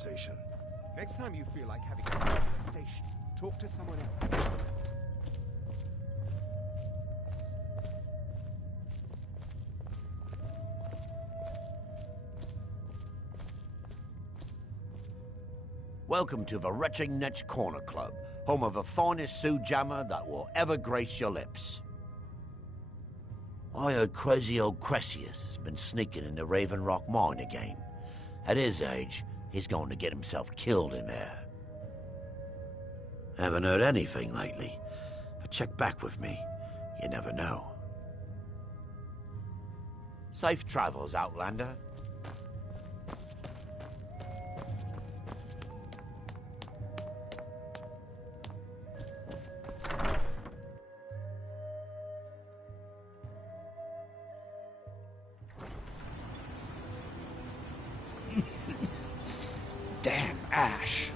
conversation. Next time you feel like having a conversation, talk to someone else. Welcome to the Retching Netch Corner Club, home of the finest Sioux jammer that will ever grace your lips. I heard crazy old Cressius has been sneaking in the Raven Rock mine again. At his age, he's going to get himself killed in there. Haven't heard anything lately, but check back with me. You never know. Safe travels, Outlander. Damn Ash.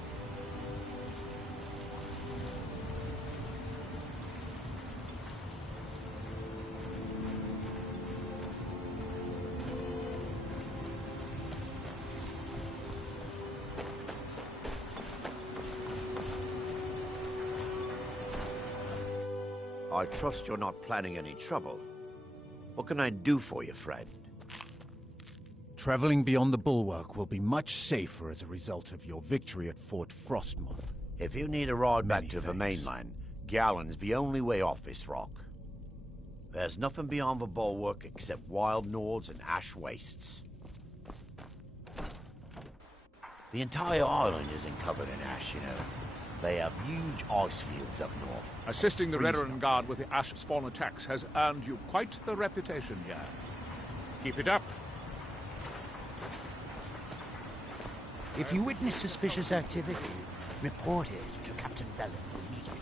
I trust you're not planning any trouble. What can I do for you, friend? Traveling beyond the bulwark will be much safer as a result of your victory at Fort Frostmoon. If you need a ride back to the mainland, Gallon's the only way off this rock. There's nothing beyond the bulwark except wild nords and ash wastes. The entire island isn't covered in ash, you know. They have huge ice fields up north. Assisting the Redoran Guard with the ash spawn attacks has earned you quite the reputation here. Keep it up. If you witness suspicious activity, report it to Captain Veleth immediately.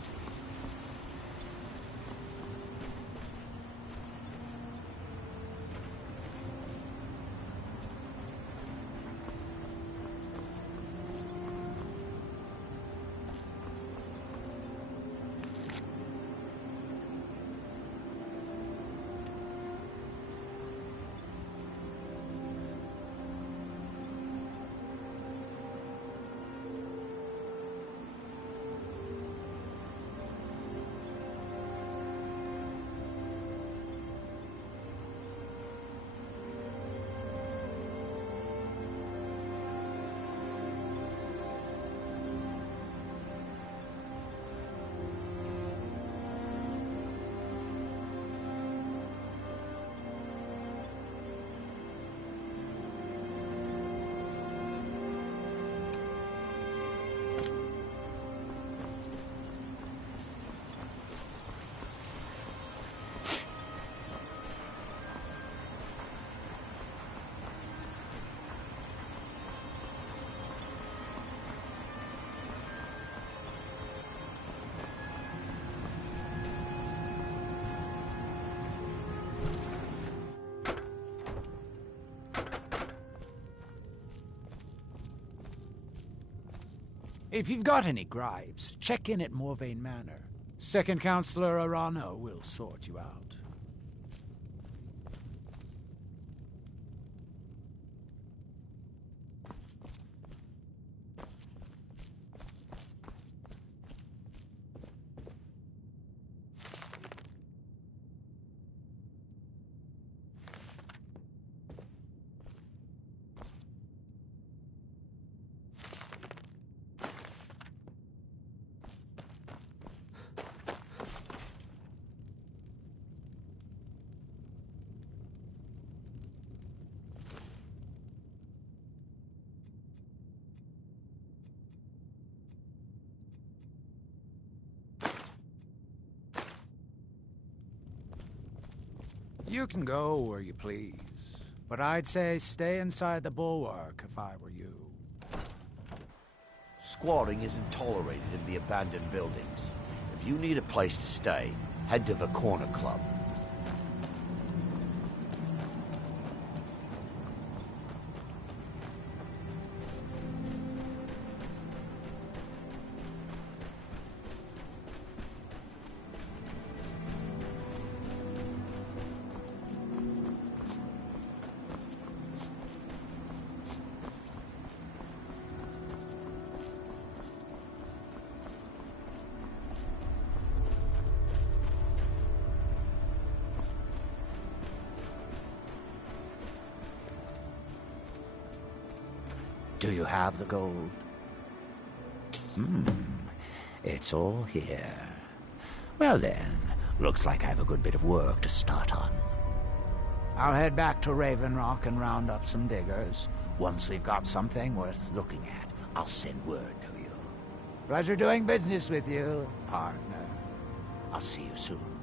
If you've got any gripes, check in at Morvain Manor. Second Counselor Arano will sort you out. You can go where you please, but I'd say stay inside the bulwark if I were you. Squatting isn't tolerated in the abandoned buildings. If you need a place to stay, head to the Corner Club. Do you have the gold? It's all here. Well then, looks like I have a good bit of work to start on. I'll head back to Raven Rock and round up some diggers. Once we've got something worth looking at, I'll send word to you. Pleasure doing business with you, partner. I'll see you soon.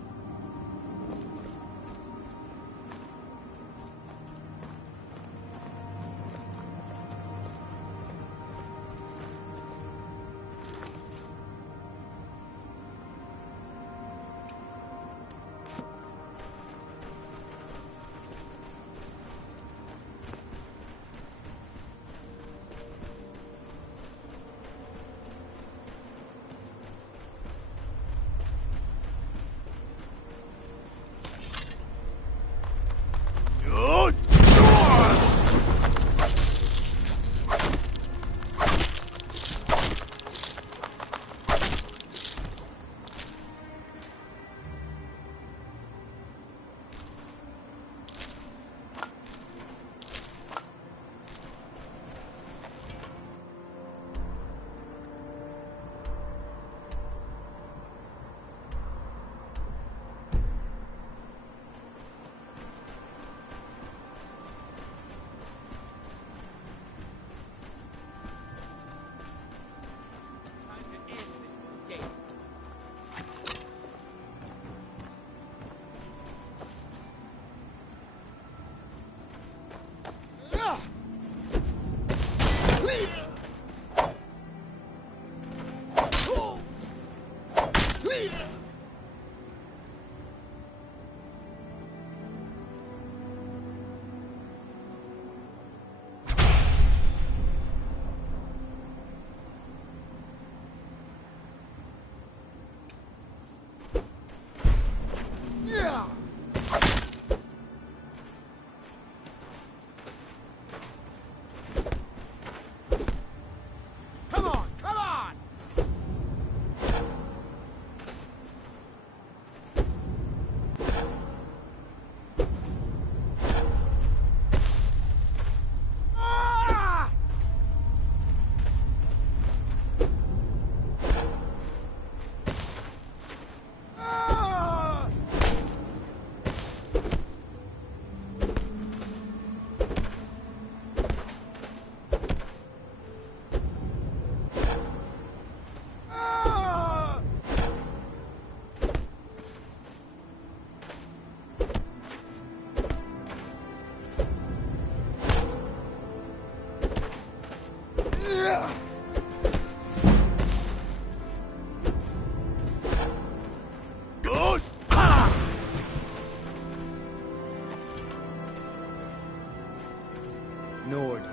Nord.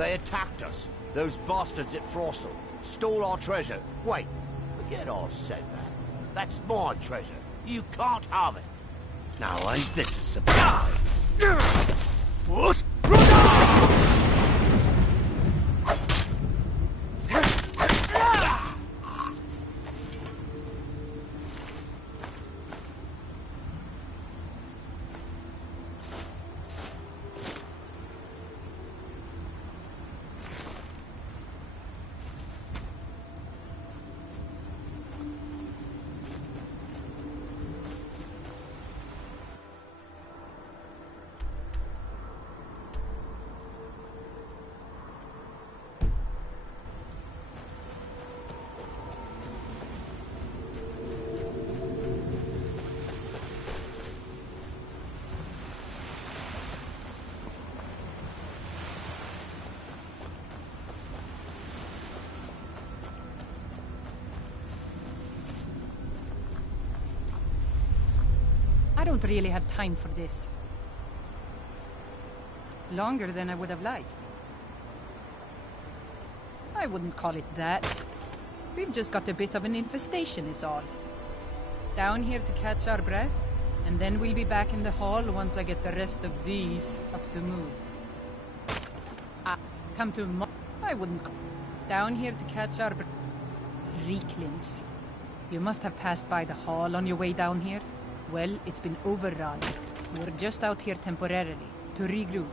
They attacked us. Those bastards at Frostle. Stole our treasure. Wait, forget I said that. That's my treasure. You can't have it. Now ain't this a surprise? I don't really have time for this. Longer than I would have liked. I wouldn't call it that. We've just got a bit of an infestation is all. Down here to catch our breath, and then we'll be back in the hall once I get the rest of these up to move. Come to I wouldn't down here to catch our Rieklings. You must have passed by the hall on your way down here. Well, it's been overrun. We're just out here temporarily, to regroup.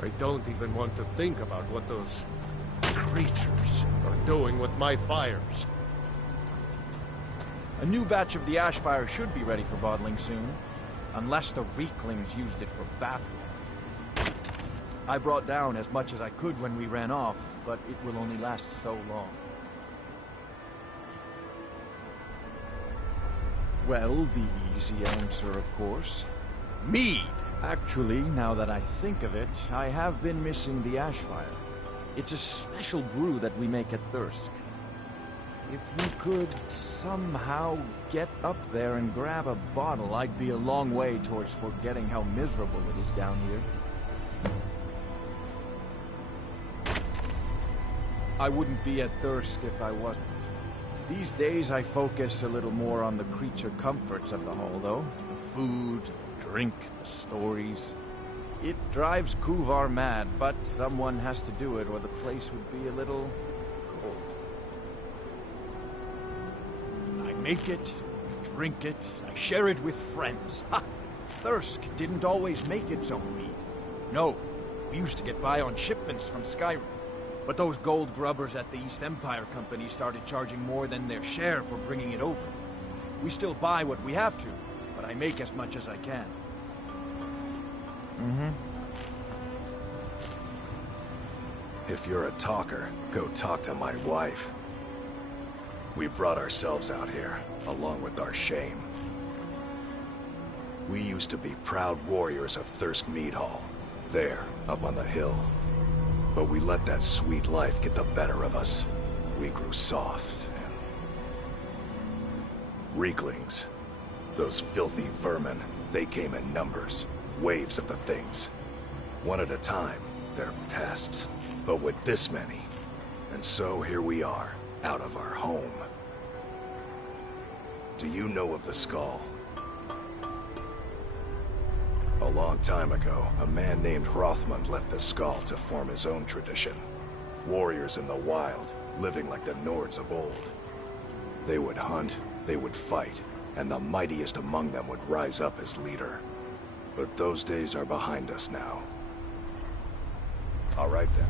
I don't even want to think about what those creatures are doing with my fires. A new batch of the Ashfire should be ready for bottling soon, unless the Rieklings used it for battle. I brought down as much as I could when we ran off, but it will only last so long. Well, the easy answer, of course. Mead! Actually, now that I think of it, I have been missing the Ashfire. It's a special brew that we make at Thirsk. If you could somehow get up there and grab a bottle, I'd be a long way towards forgetting how miserable it is down here. I wouldn't be at Thirsk if I wasn't. These days I focus a little more on the creature comforts of the hall, though. The food, the drink, the stories. It drives Kuvar mad, but someone has to do it or the place would be a little cold. I make it, drink it, I share it with friends. Ha! Thirsk didn't always make its own mead. No, we used to get by on shipments from Skyrim. But those gold grubbers at the East Empire Company started charging more than their share for bringing it over. We still buy what we have to, but I make as much as I can. If you're a talker, go talk to my wife. We brought ourselves out here, along with our shame. We used to be proud warriors of Thirsk Mead Hall, there, up on the hill. But we let that sweet life get the better of us. We grew soft and... Rieklings. Those filthy vermin. They came in numbers. Waves of the things. One at a time. They're pests. But with this many. And so here we are, out of our home. Do you know of the Skull? A long time ago, a man named Hrothmund left the Skull to form his own tradition. Warriors in the wild, living like the Nords of old. They would hunt, they would fight, and the mightiest among them would rise up as leader. But those days are behind us now. All right then.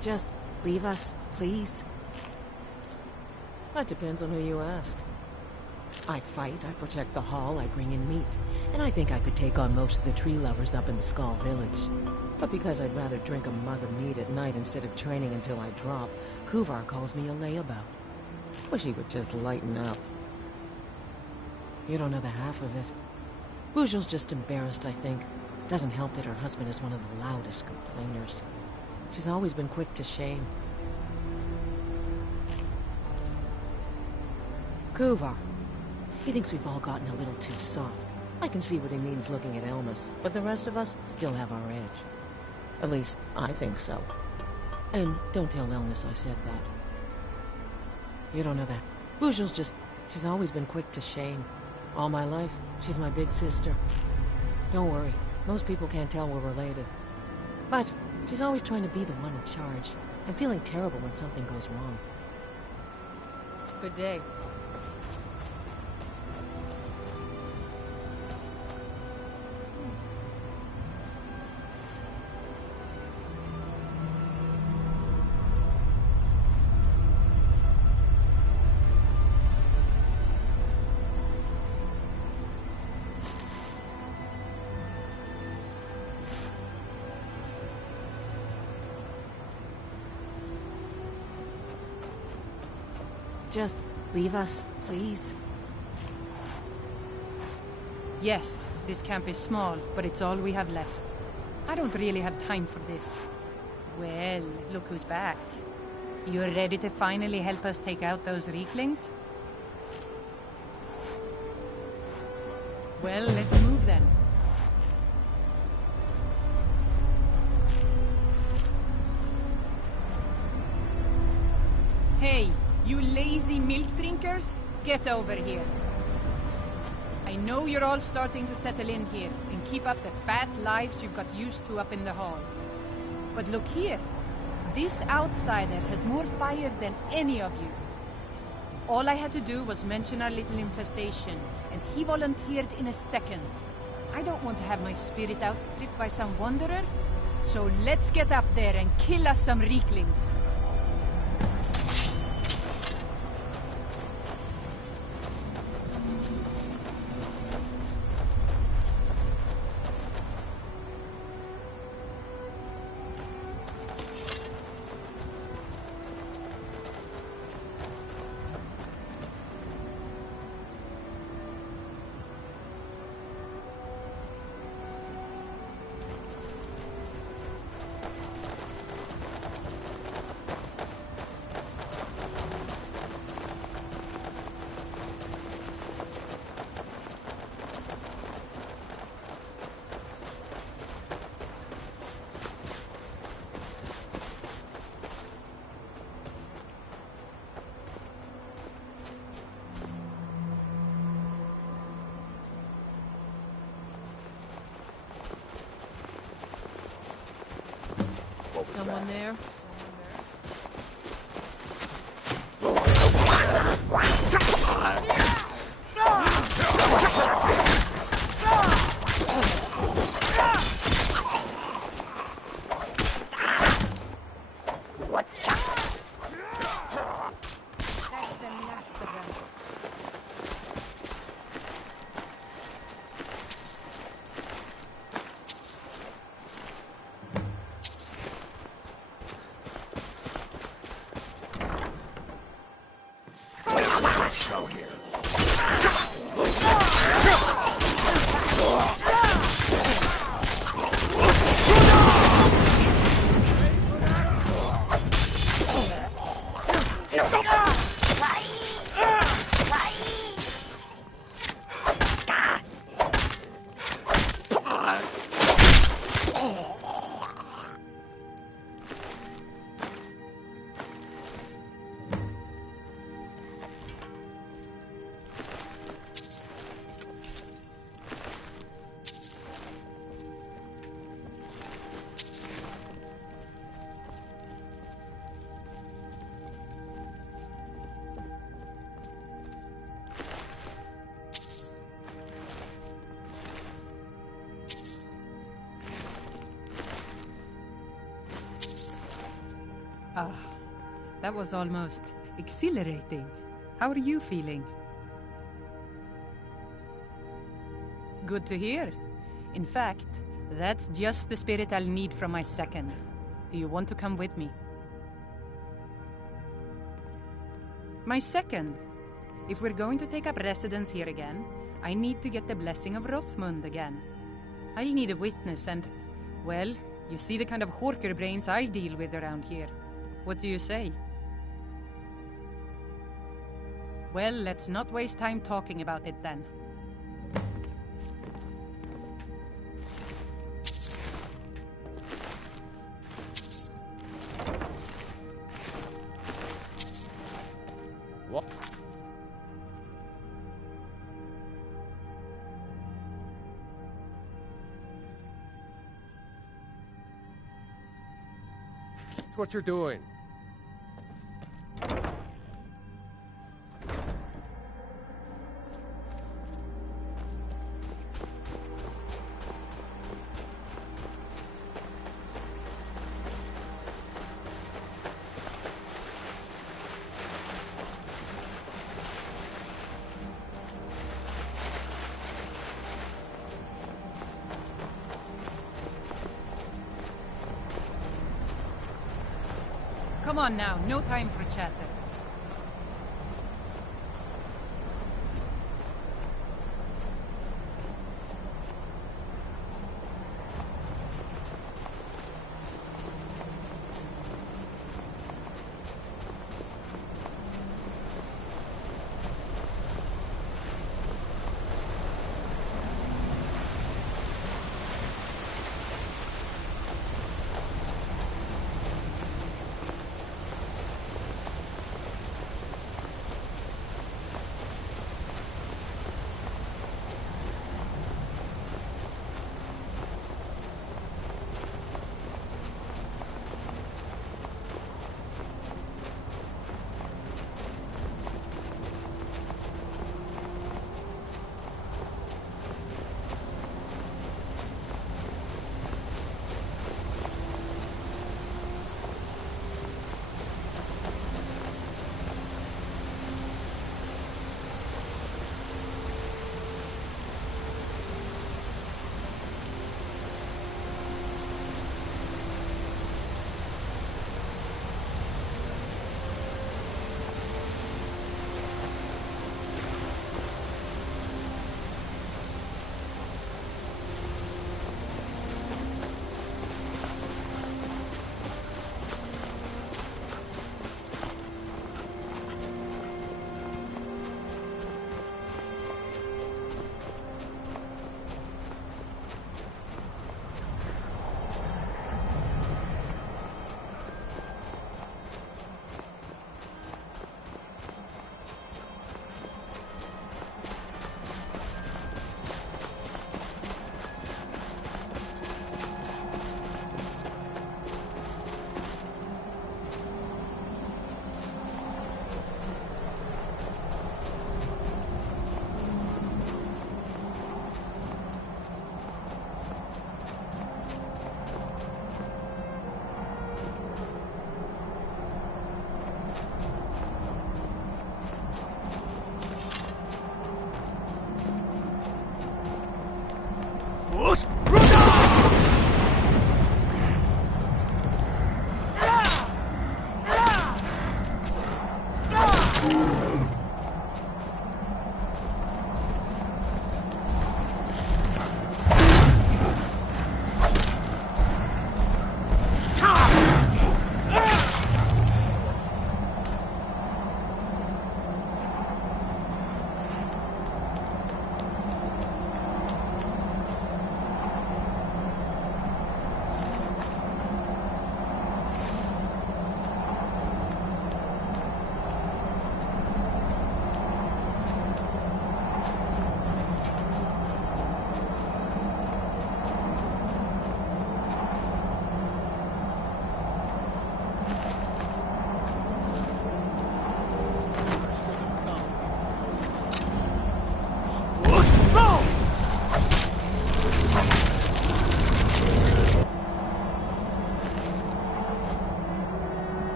Just leave us, please. That depends on who you ask. I fight, I protect the hall, I bring in meat. And I think I could take on most of the tree lovers up in the Skull village. But because I'd rather drink a mug of mead at night instead of training until I drop, Kuvar calls me a layabout. Wish he would just lighten up. You don't know the half of it. Bujel's just embarrassed, I think. Doesn't help that her husband is one of the loudest complainers. She's always been quick to shame. Kuvar. He thinks we've all gotten a little too soft. I can see what he means looking at Elmus, but the rest of us still have our edge. At least, I think so. And don't tell Elmus I said that. You don't know that. Bujel's just... she's always been quick to shame. All my life, she's my big sister. Don't worry, most people can't tell we're related. But she's always trying to be the one in charge, and feeling terrible when something goes wrong. Good day. Just leave us, please. Yes, this camp is small, but it's all we have left. I don't really have time for this. Well, look who's back. You're ready to finally help us take out those Rieklings? Well, let's move then. Hey! You lazy milk drinkers, get over here. I know you're all starting to settle in here and keep up the fat lives you've got used to up in the hall. But look here, this outsider has more fire than any of you. All I had to do was mention our little infestation, and he volunteered in a second. I don't want to have my spirit outstripped by some wanderer, so let's get up there and kill us some Rieklings. Someone there? Ah, that was almost exhilarating. How are you feeling? Good to hear. In fact, that's just the spirit I'll need from my second. Do you want to come with me? My second. If we're going to take up residence here again, I need to get the blessing of Rothmund again. I'll need a witness and, well, you see the kind of horker brains I deal with around here. What do you say? Well, let's not waste time talking about it then. What? It's what you're doing. Come on now, no time for chatter.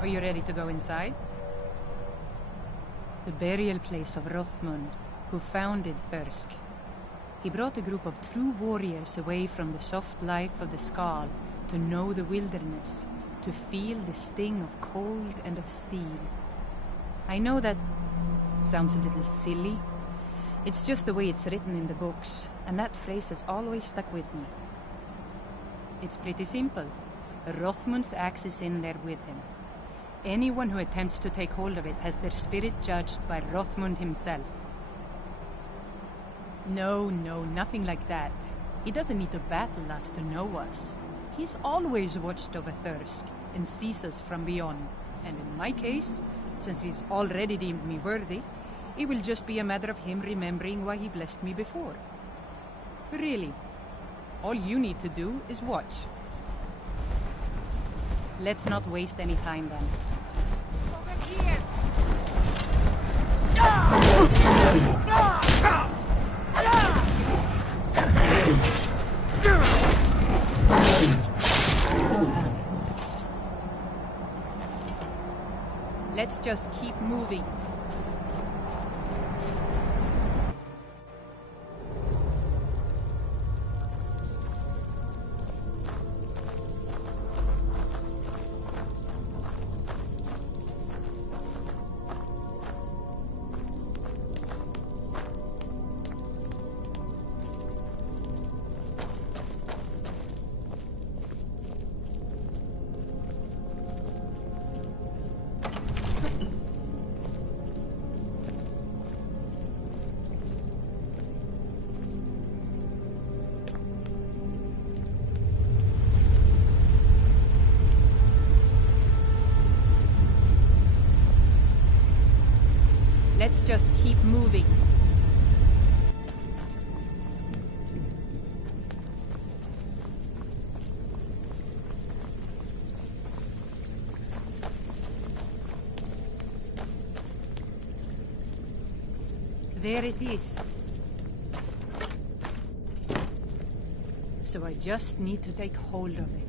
Are you ready to go inside? The burial place of Rothmund, who founded Thirsk. He brought a group of true warriors away from the soft life of the Skal to know the wilderness, to feel the sting of cold and of steel. I know that sounds a little silly. It's just the way it's written in the books, and that phrase has always stuck with me. It's pretty simple. Rothmund's axe is in there with him. Anyone who attempts to take hold of it has their spirit judged by Rothmund himself. No, nothing like that. He doesn't need to battle us to know us. He's always watched over Thirsk and sees us from beyond. And in my case, since he's already deemed me worthy, it will just be a matter of him remembering why he blessed me before. Really, all you need to do is watch. Let's not waste any time then. Over here! Let's just keep moving. Let's just keep moving. There it is. So I just need to take hold of it.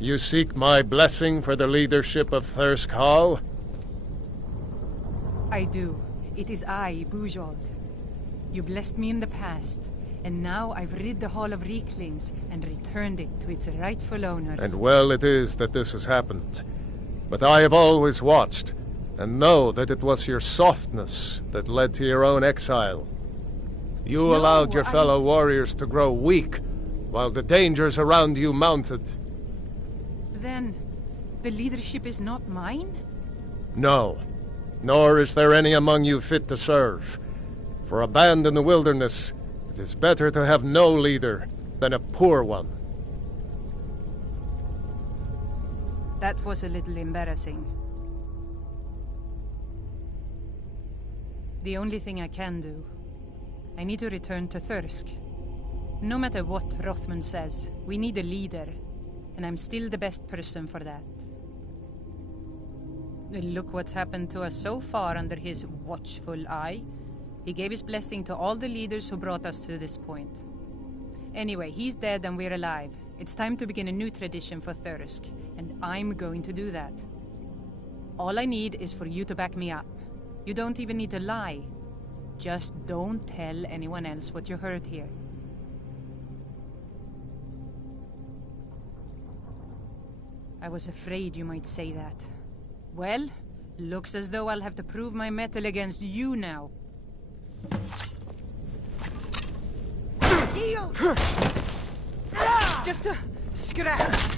You seek my blessing for the leadership of Thirsk Hall? I do. It is I, Bujold. You blessed me in the past, and now I've rid the Hall of Rieklings and returned it to its rightful owners. And well it is that this has happened. But I have always watched, and know that it was your softness that led to your own exile. You allowed your fellow warriors to grow weak, while the dangers around you mounted. Then, the leadership is not mine? No, nor is there any among you fit to serve. For a band in the wilderness, it is better to have no leader than a poor one. That was a little embarrassing. The only thing I can do, I need to return to Thirsk. No matter what Rothmund says, we need a leader. And I'm still the best person for that. Look what's happened to us so far under his watchful eye. He gave his blessing to all the leaders who brought us to this point. Anyway, he's dead and we're alive. It's time to begin a new tradition for Thirsk, and I'm going to do that. All I need is for you to back me up. You don't even need to lie. Just don't tell anyone else what you heard here. I was afraid you might say that. Well, looks as though I'll have to prove my mettle against you now. Just a scratch.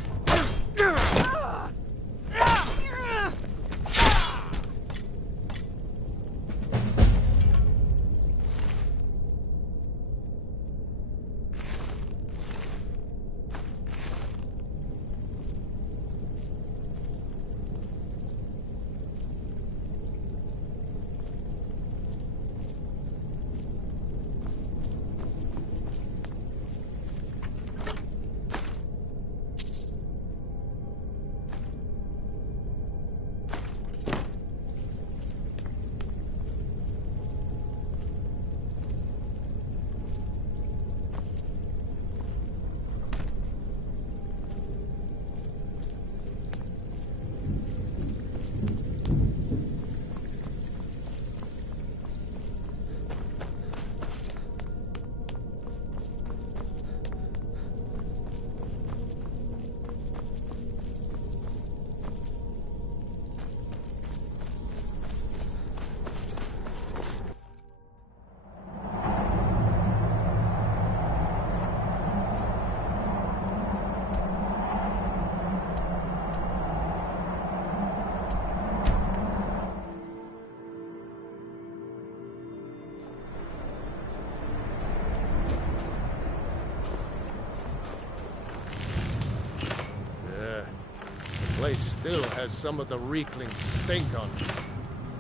place still has some of the Riekling stink on it.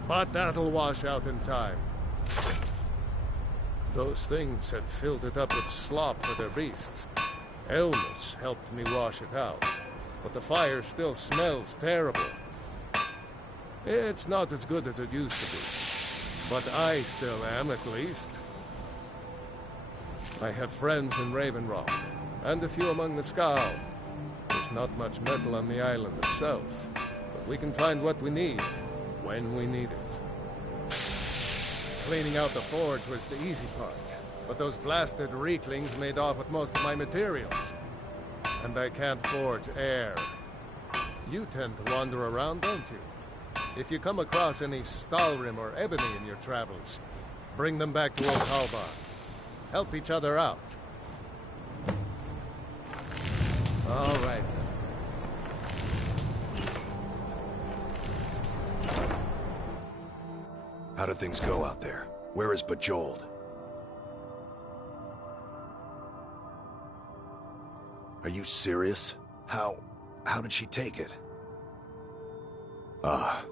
But that'll wash out in time. Those things had filled it up with slop for their beasts. Elmus helped me wash it out, but the fire still smells terrible. It's not as good as it used to be, but I still am, at least. I have friends in Raven Rock, and a few among the Skull. There's not much metal on the island itself, but we can find what we need, when we need it. Cleaning out the forge was the easy part, but those blasted Rieklings made off with most of my materials. And I can't forge air. You tend to wander around, don't you? If you come across any Stalhrim or Ebony in your travels, bring them back to old Halbarn. Help each other out. All right. How did things go out there? Where is Bejeweled? Are you serious? How did she take it? Ah,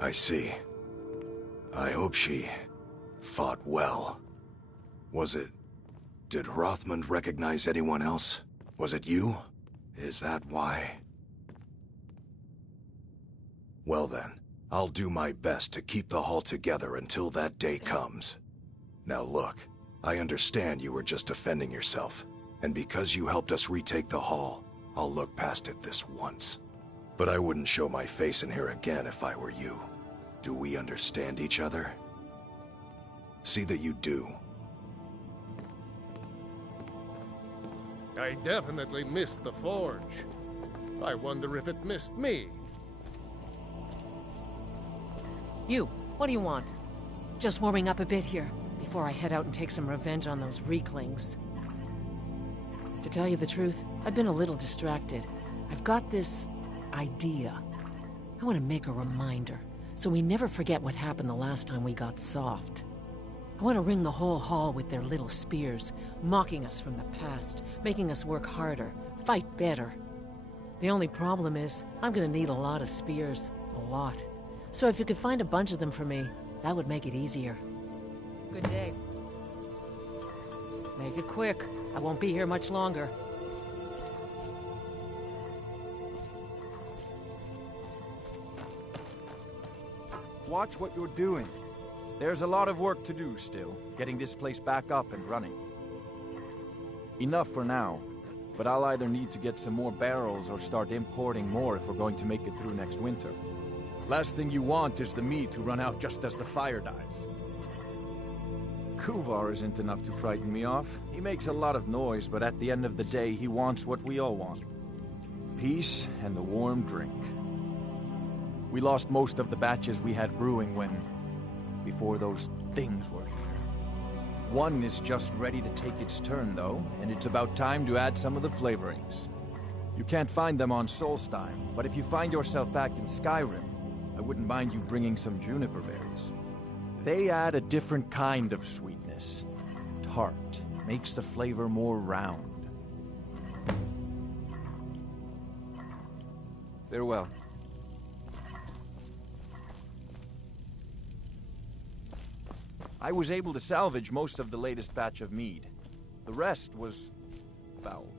I see. I hope she fought well. Did Rothmund recognize anyone else? Was it you? Is that why? Well then, I'll do my best to keep the Hall together until that day comes. Now look, I understand you were just defending yourself, and because you helped us retake the Hall, I'll look past it this once. But I wouldn't show my face in here again if I were you. Do we understand each other? See that you do. I definitely missed the forge. I wonder if it missed me. You, what do you want? Just warming up a bit here, before I head out and take some revenge on those Rieklings. To tell you the truth, I've been a little distracted. I've got this idea. I want to make a reminder, so we never forget what happened the last time we got soft. I want to ring the whole hall with their little spears, mocking us from the past, making us work harder, fight better. The only problem is, I'm gonna need a lot of spears. A lot. So if you could find a bunch of them for me, that would make it easier. Good day. Make it quick. I won't be here much longer. Watch what you're doing. There's a lot of work to do still, getting this place back up and running. Enough for now, but I'll either need to get some more barrels or start importing more if we're going to make it through next winter. Last thing you want is the meat to run out just as the fire dies. Kuvar isn't enough to frighten me off. He makes a lot of noise, but at the end of the day, he wants what we all want. Peace and a warm drink. We lost most of the batches we had brewing before those things were here. One is just ready to take its turn, though, and it's about time to add some of the flavorings. You can't find them on Solstheim, but if you find yourself back in Skyrim, I wouldn't mind you bringing some Juniper berries. They add a different kind of sweetness. Tart. Makes the flavor more round. Farewell. I was able to salvage most of the latest batch of mead. The rest was fouled.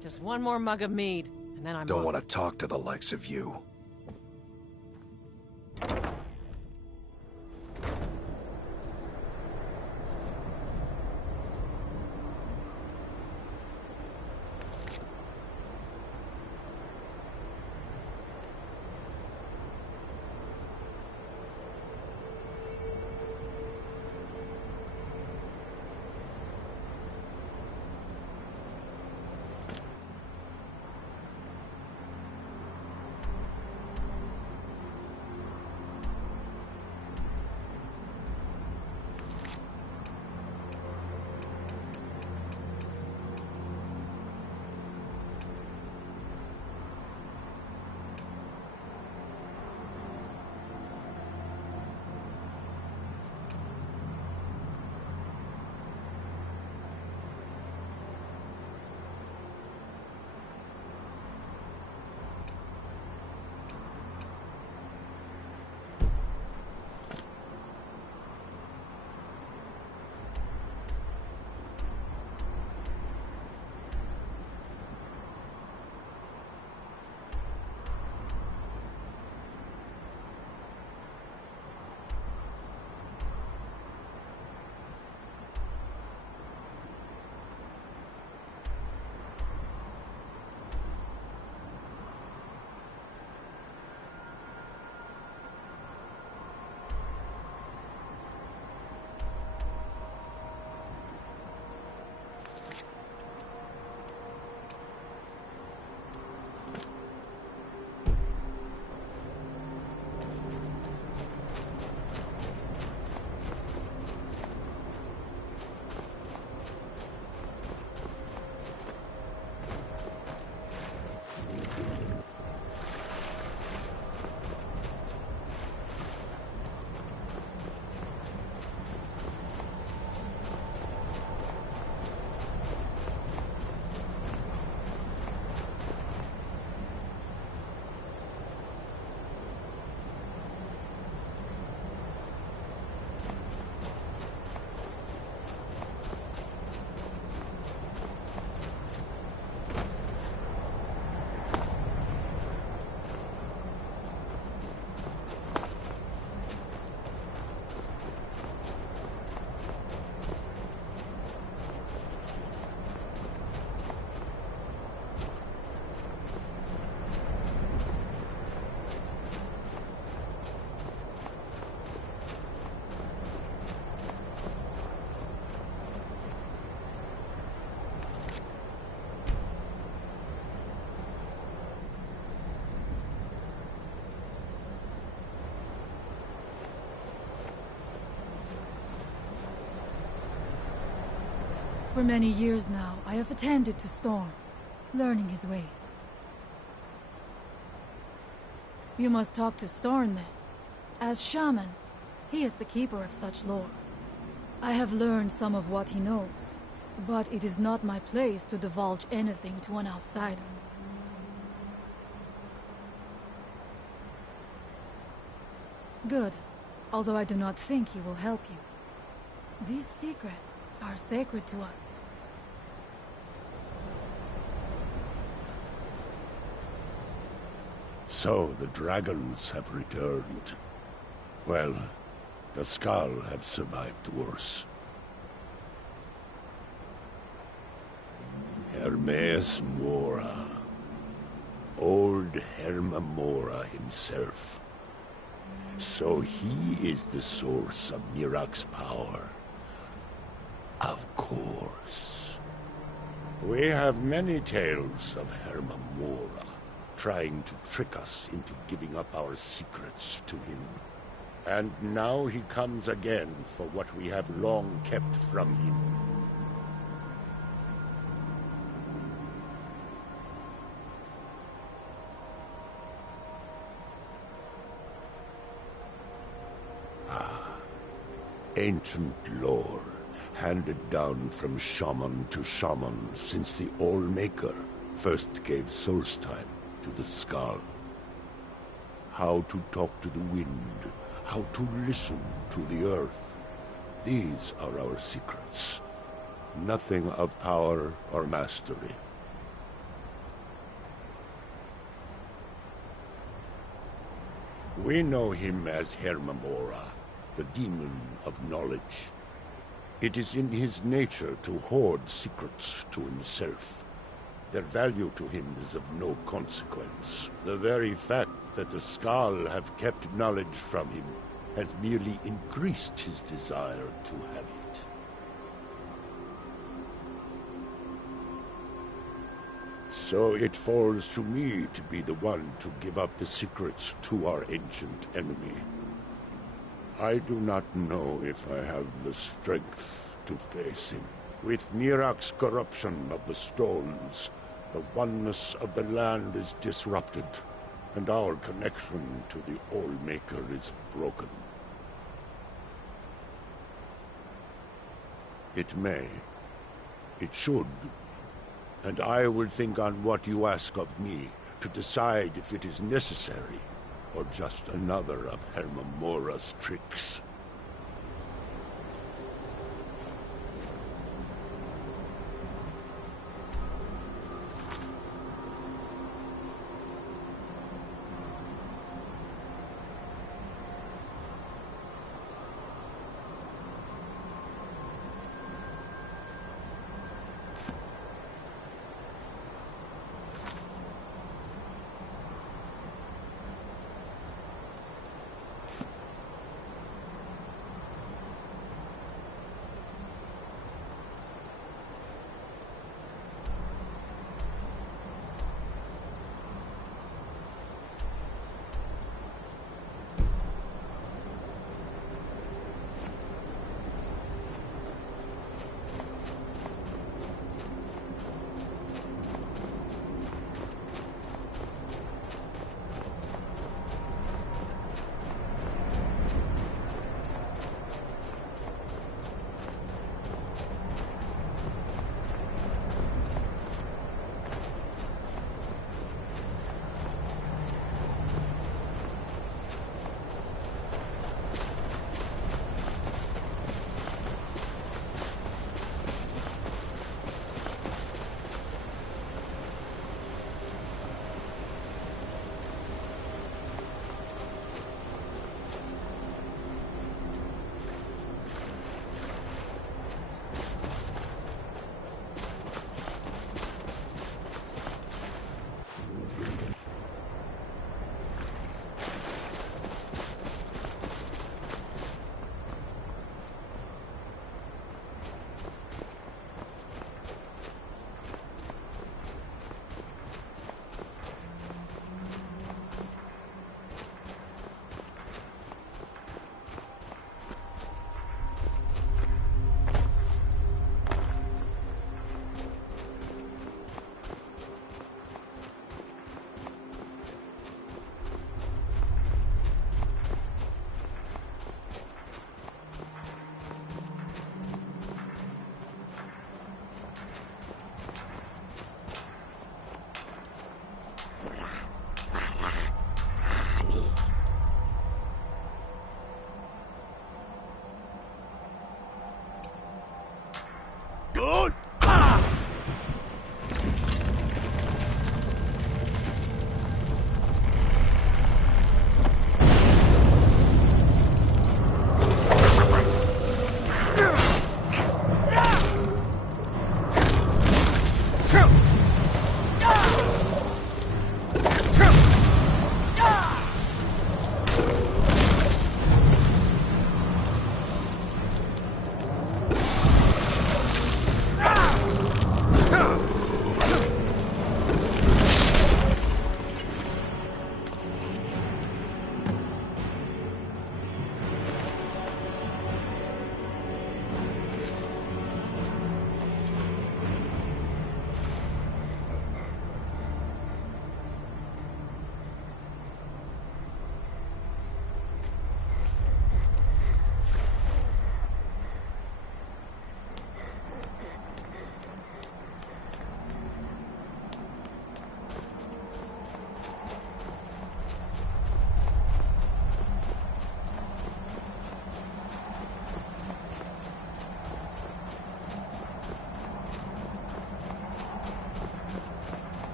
Just one more mug of mead, and then I'm Don't off. want to talk to the likes of you. For many years now, I have attended to Storm, learning his ways. You must talk to Storm then. As shaman, he is the keeper of such lore. I have learned some of what he knows, but it is not my place to divulge anything to an outsider. Good, although I do not think he will help you. These secrets are sacred to us. So the dragons have returned. Well, the Skull have survived worse. Hermes Mora. Old Herma Mora himself. So he is the source of Mirak's power. Of course. We have many tales of Herma Mora trying to trick us into giving up our secrets to him. And now he comes again for what we have long kept from him. Ancient lore, handed down from shaman to shaman since the All-Maker first gave Solstheim to the Skull. How to talk to the wind, how to listen to the earth. These are our secrets. Nothing of power or mastery. We know him as Herma Mora, the demon of knowledge. It is in his nature to hoard secrets to himself. Their value to him is of no consequence. The very fact that the Skull have kept knowledge from him has merely increased his desire to have it. So it falls to me to be the one to give up the secrets to our ancient enemy. I do not know if I have the strength to face him. With Mirak's corruption of the stones, the oneness of the land is disrupted, and our connection to the All-Maker is broken. It may. It should. And I will think on what you ask of me to decide if it is necessary, or just another of Herma Mora's tricks.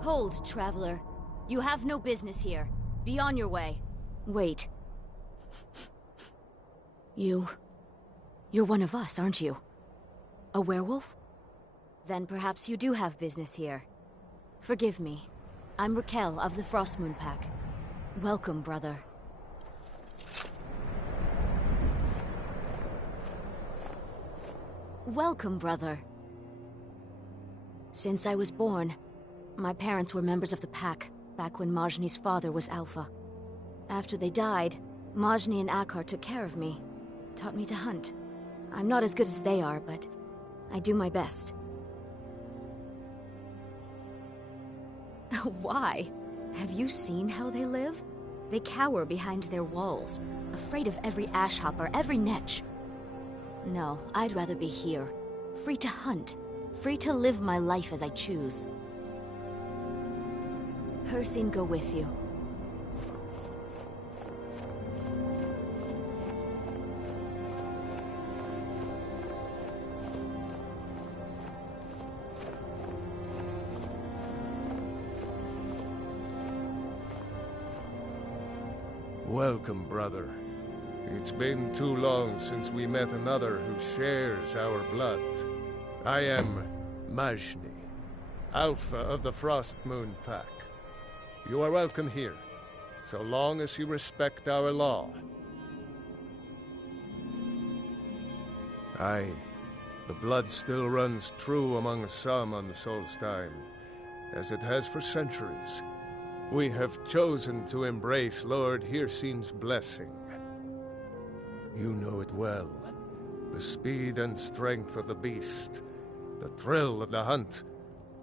Hold, traveler. You have no business here. Be on your way. Wait. You're one of us, aren't you? A werewolf? Then perhaps you do have business here. Forgive me. I'm Raquel of the Frostmoon Pack. Welcome, brother. Welcome, brother. Since I was born, my parents were members of the Pack, back when Majni's father was Alpha. After they died, Majni and Akar took care of me, taught me to hunt. I'm not as good as they are, but I do my best. Why? Have you seen how they live? They cower behind their walls, afraid of every ashhopper, every netch. No, I'd rather be here, free to hunt, free to live my life as I choose. Hircine go with you. Welcome, brother. It's been too long since we met another who shares our blood. I am Majni, Alpha of the Frostmoon Pack. You are welcome here, so long as you respect our law. Aye, the blood still runs true among some on the Solstheim, as it has for centuries. We have chosen to embrace Lord Hircine's blessing. You know it well. The speed and strength of the beast, the thrill of the hunt,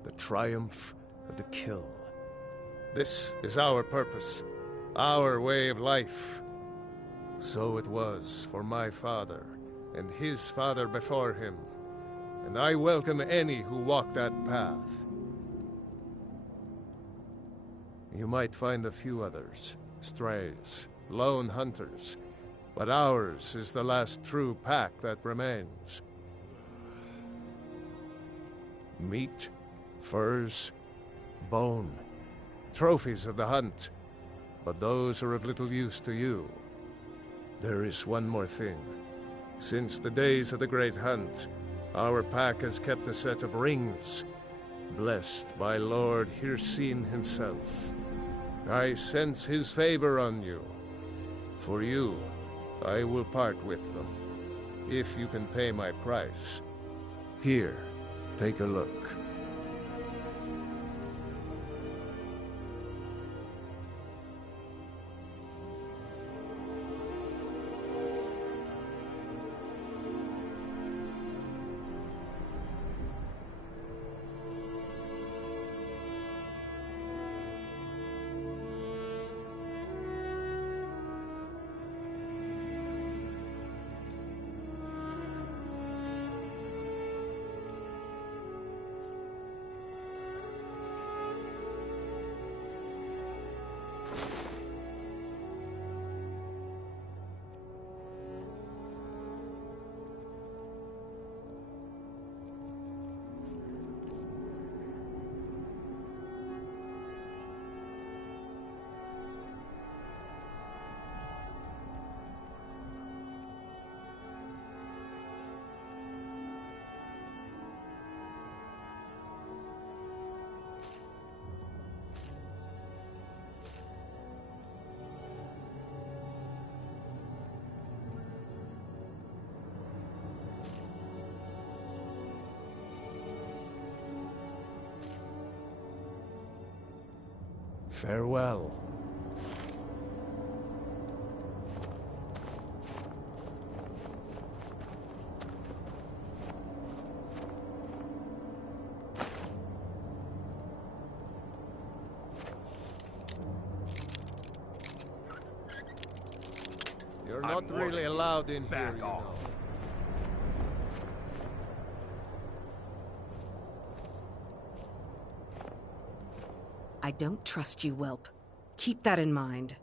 the triumph of the kill. This is our purpose, our way of life. So it was for my father, and his father before him, and I welcome any who walk that path. You might find a few others, strays, lone hunters, but ours is the last true pack that remains. Meat, furs, bone, trophies of the hunt, but those are of little use to you. There is one more thing. Since the days of the Great Hunt, our pack has kept a set of rings, blessed by Lord Hircine himself. I sense his favor on you. For you, I will part with them, if you can pay my price. Here, take a look. Farewell. You're not really allowed in here, you know. I don't trust you, whelp. Keep that in mind.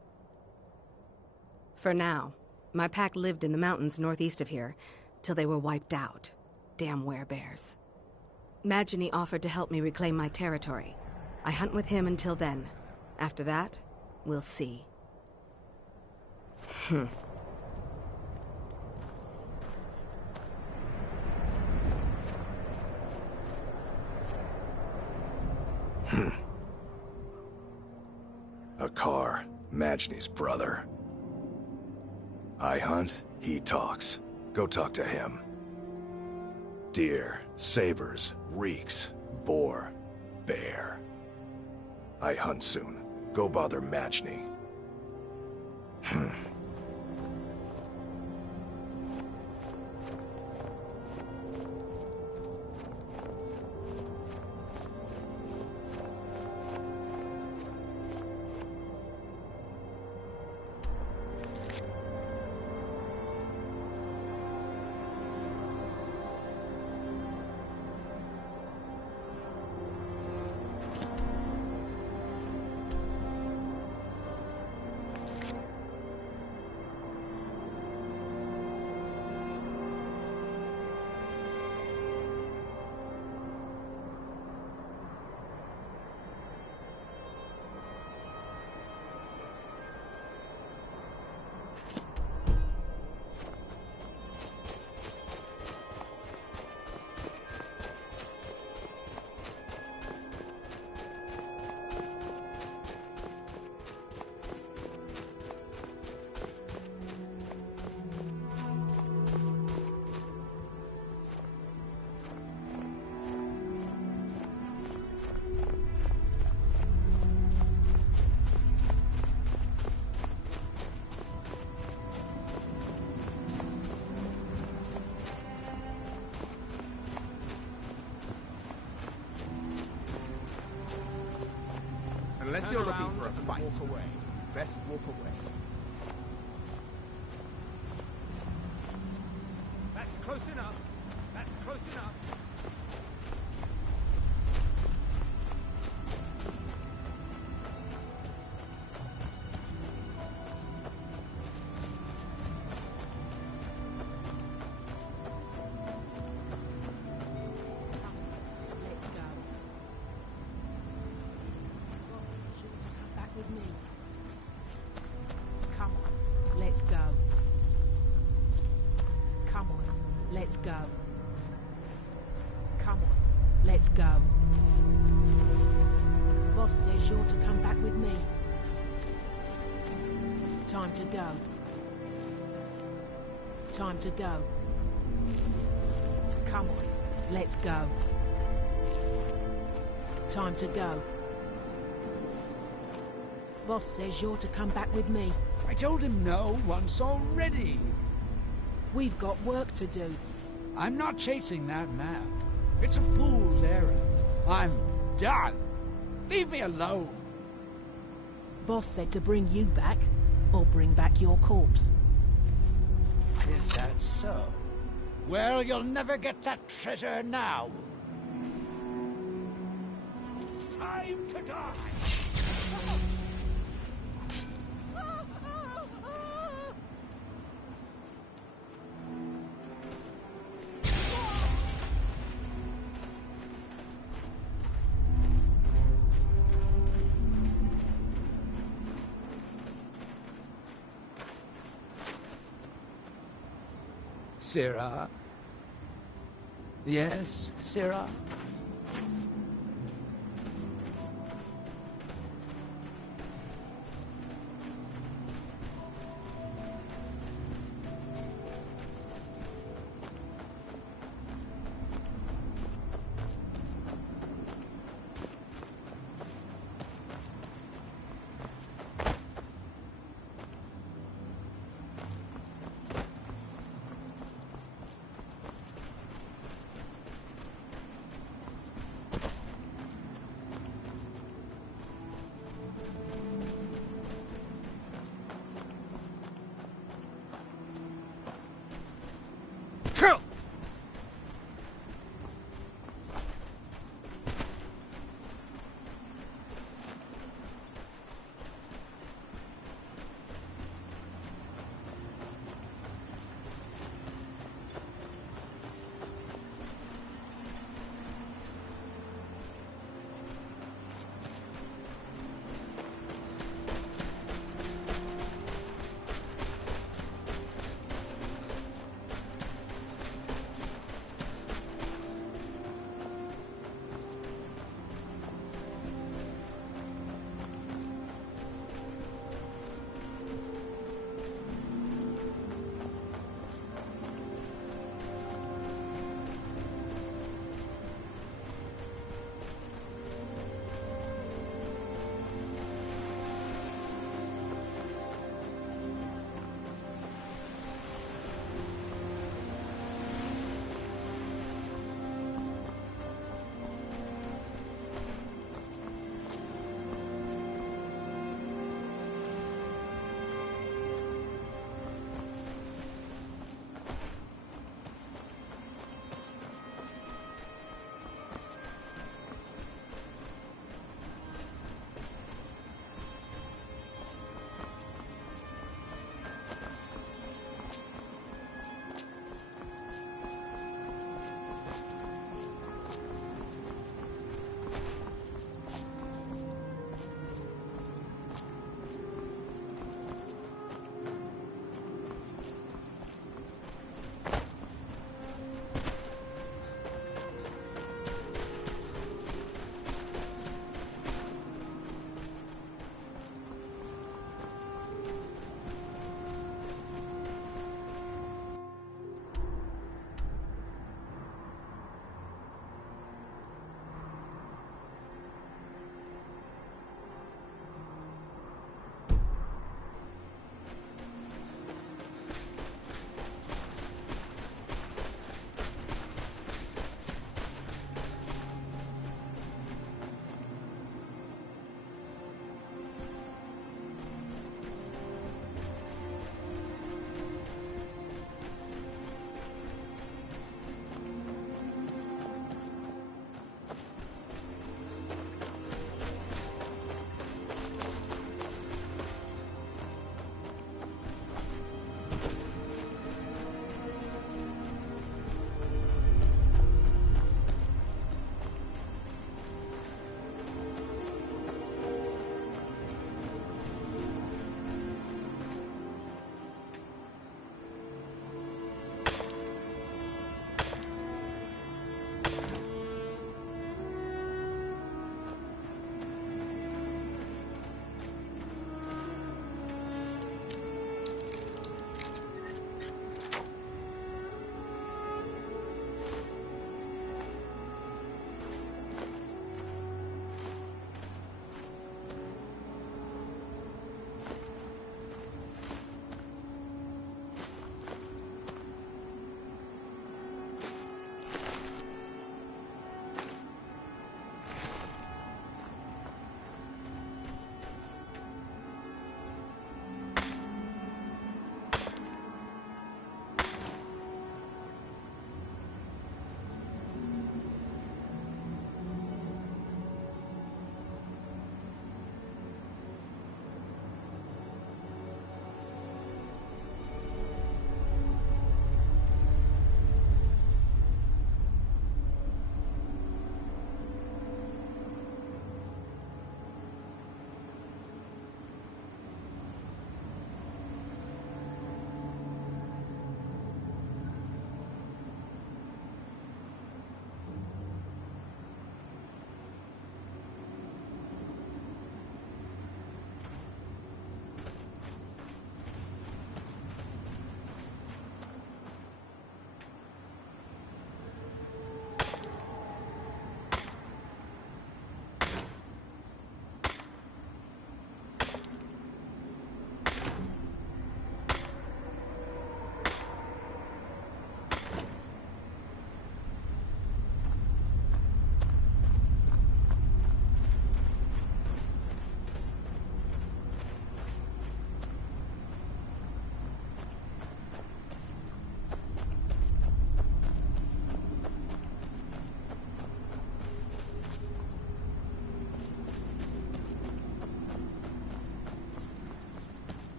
For now, my pack lived in the mountains northeast of here, till they were wiped out. Damn werebears. Magini offered to help me reclaim my territory. I hunt with him until then. After that, we'll see. Akar, Magni's brother. I hunt, he talks. Go talk to him. Deer, sabers, reeks, boar, bear. I hunt soon. Go bother Magni. Unless you're looking for a fight. Walk away. Best walk away. That's close enough. That's close enough. Time to go. Time to go. Come on, let's go. Time to go. Boss says you're to come back with me. I told him no once already. We've got work to do. I'm not chasing that map. It's a fool's errand. I'm done. Leave me alone. Boss said to bring you back, or bring back your corpse. Is that so? Well, you'll never get that treasure now. Time to die! Sirrah? Yes, Sirrah?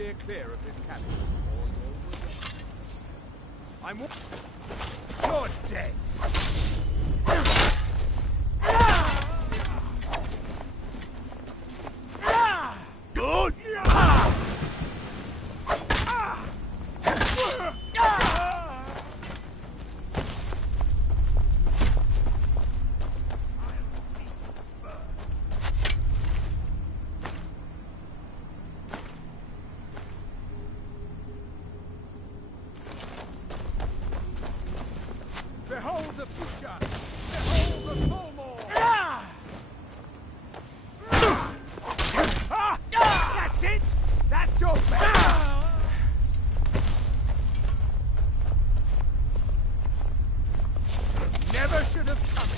steer clear of this cabin, or you're dead. Good. Behold the future! Behold the Fulmore! That's it! That's your never should have come.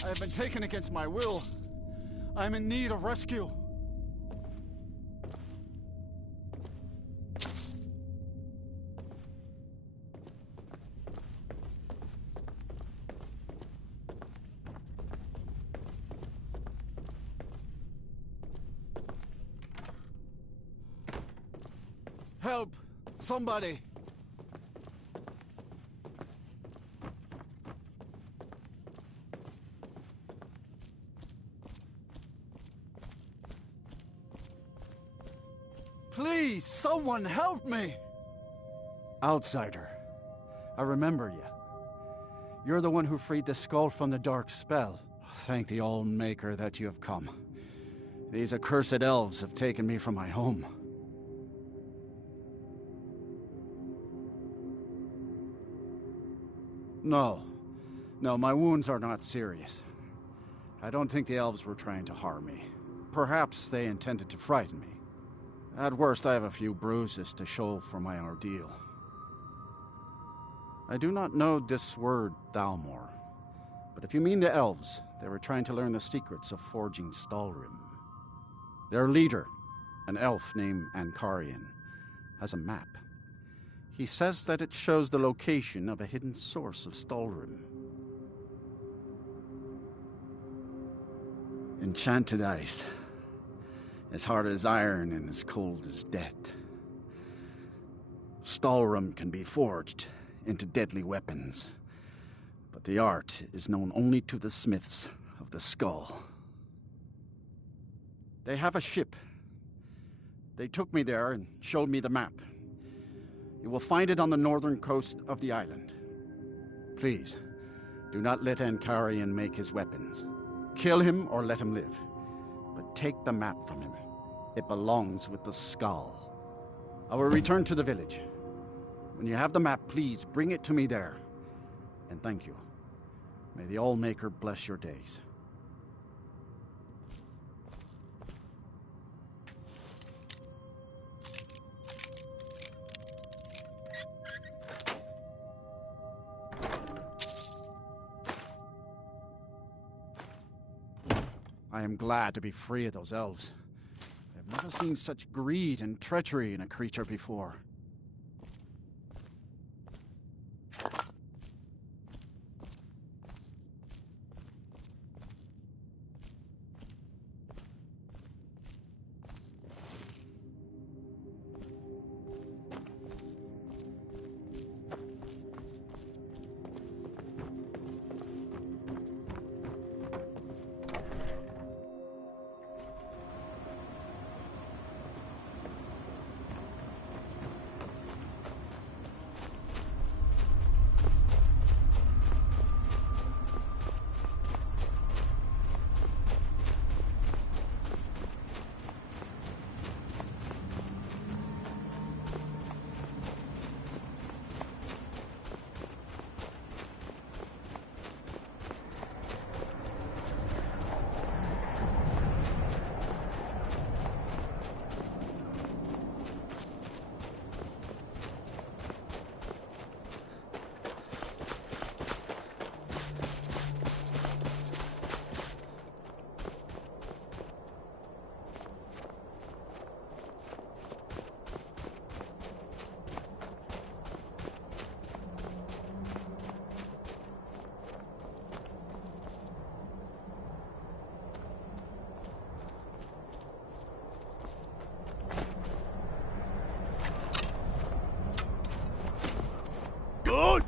I have been taken against my will. I am in need of rescue. Help! Somebody! Please, someone help me! Outsider, I remember you. You're the one who freed the skull from the dark spell. Thank the All-Maker that you have come. These accursed elves have taken me from my home. No, my wounds are not serious. I don't think the elves were trying to harm me. Perhaps they intended to frighten me. At worst, I have a few bruises to show for my ordeal. I do not know this word, Thalmor, but if you mean the elves, they were trying to learn the secrets of forging Stalhrim. Their leader, an elf named Ankarian, has a map. He says that it shows the location of a hidden source of Stalhrim. Enchanted ice. As hard as iron and as cold as death. Stalhrim can be forged into deadly weapons, but the art is known only to the smiths of the skull. They have a ship. They took me there and showed me the map. You will find it on the northern coast of the island. Please, do not let Ankarian make his weapons. Kill him or let him live. But take the map from him. It belongs with the skull. I will return to the village. When you have the map, please bring it to me there. And thank you. May the All-Maker bless your days. I am glad to be free of those elves. I have never seen such greed and treachery in a creature before. Good!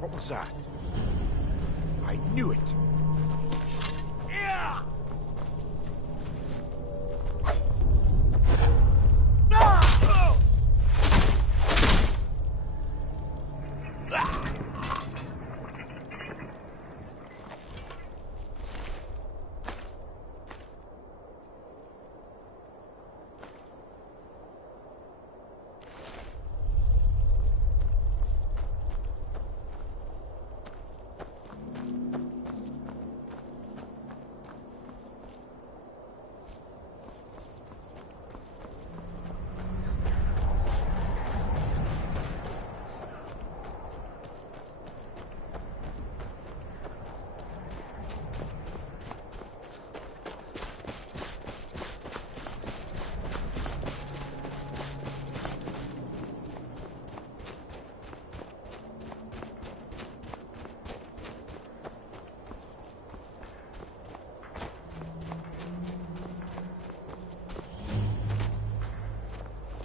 What was that? I knew it! Yeah!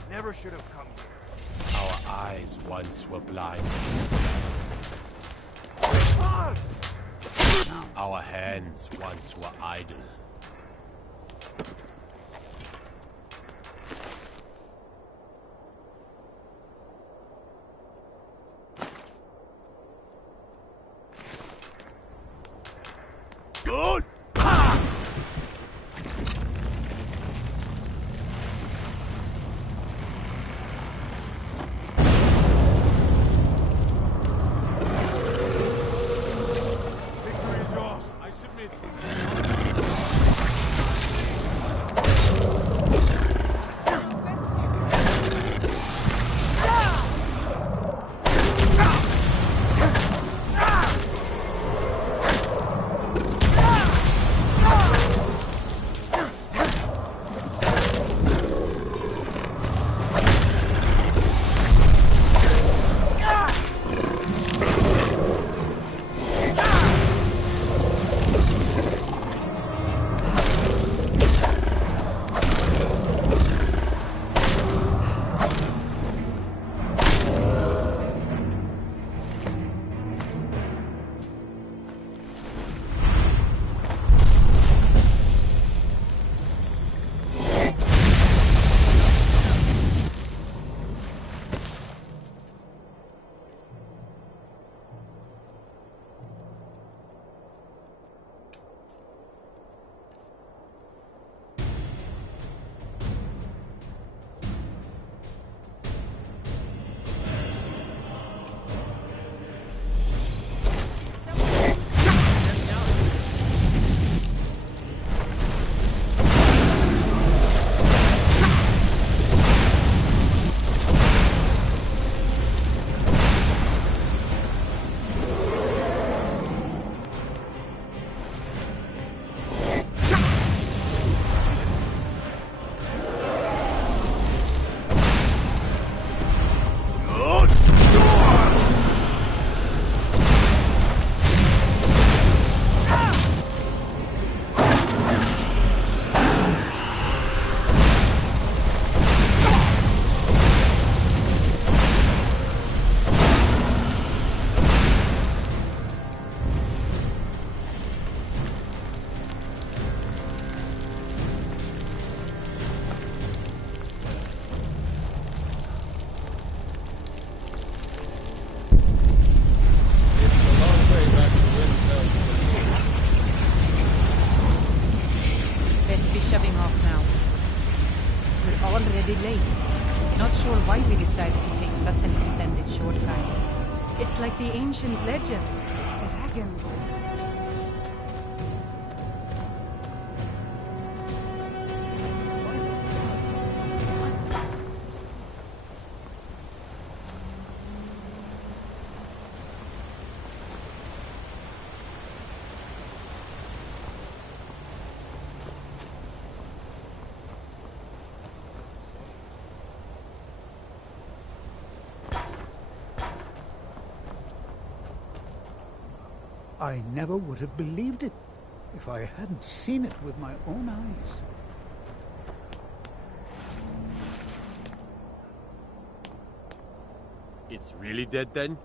Never should have come here. Our eyes once were blind. Our hands once were idle. Good! shoving off now. We're already late. Not sure why we decided to take such an extended shortcut. It's like the ancient legends. Dragonborn. I never would have believed it if I hadn't seen it with my own eyes. It's really dead then?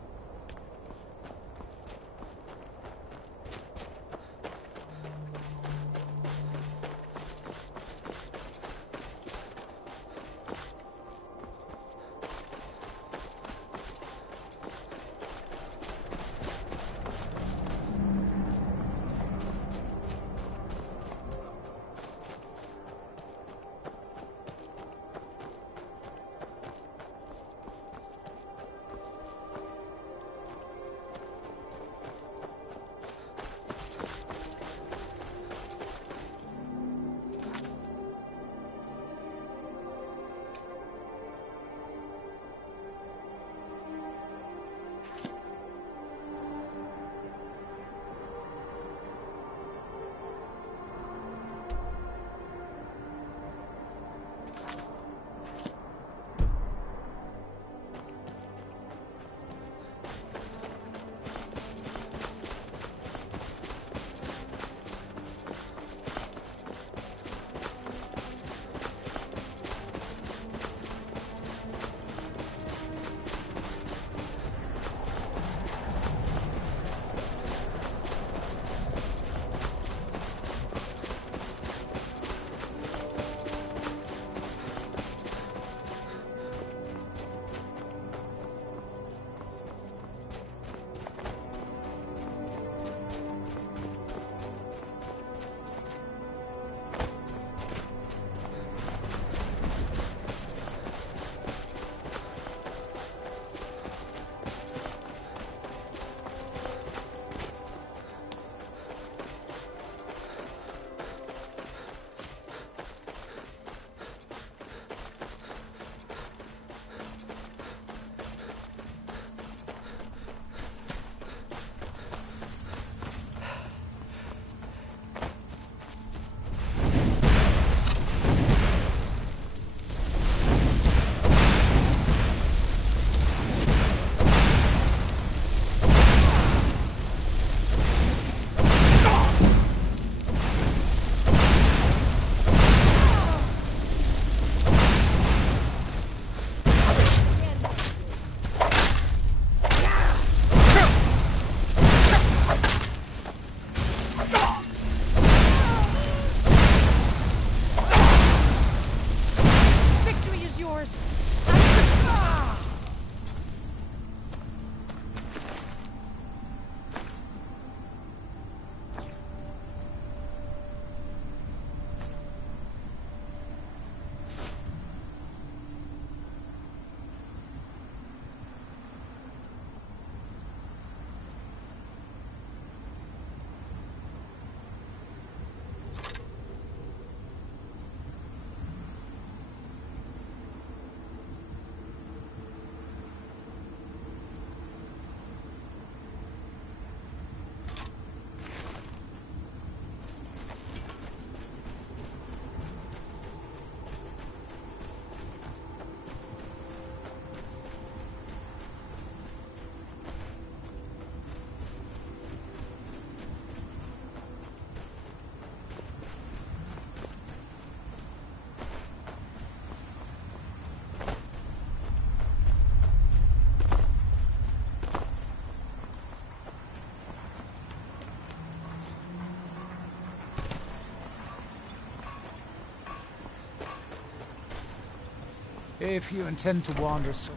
If you intend to wander so...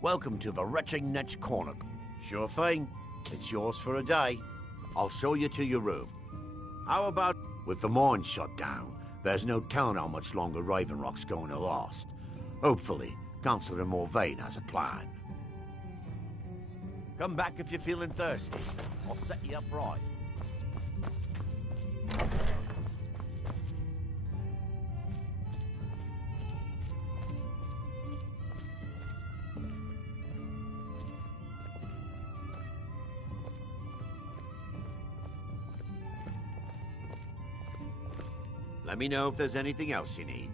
Welcome to the wretched Netch Corner. Sure thing. It's yours for a day. I'll show you to your room. How about... With the mine shut down, there's no telling how much longer Raven Rock's going to last. Hopefully, Councillor Morvain has a plan. Come back if you're feeling thirsty. I'll set you up right. Let me know if there's anything else you need.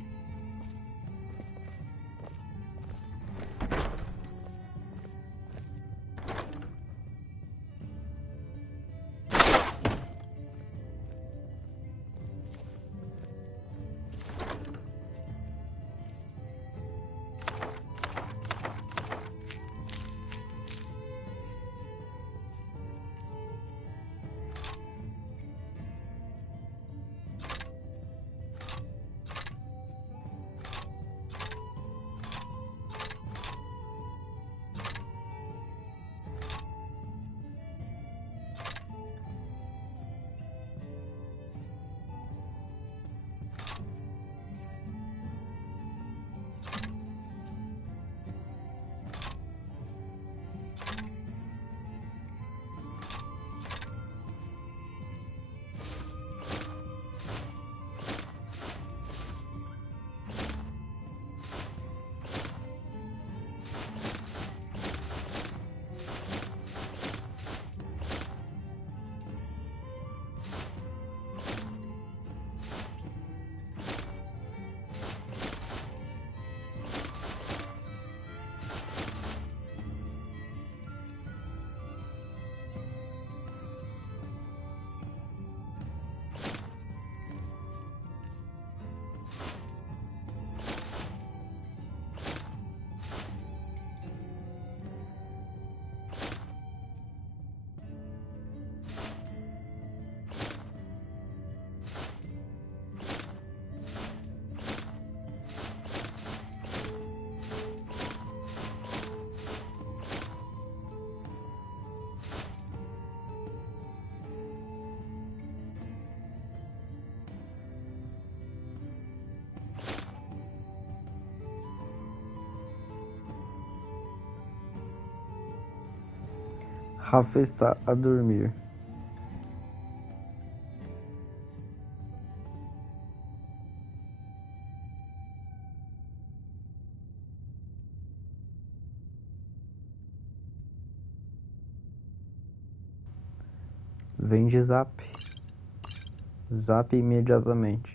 Rafa está a dormir. Vem de zap. Zap imediatamente.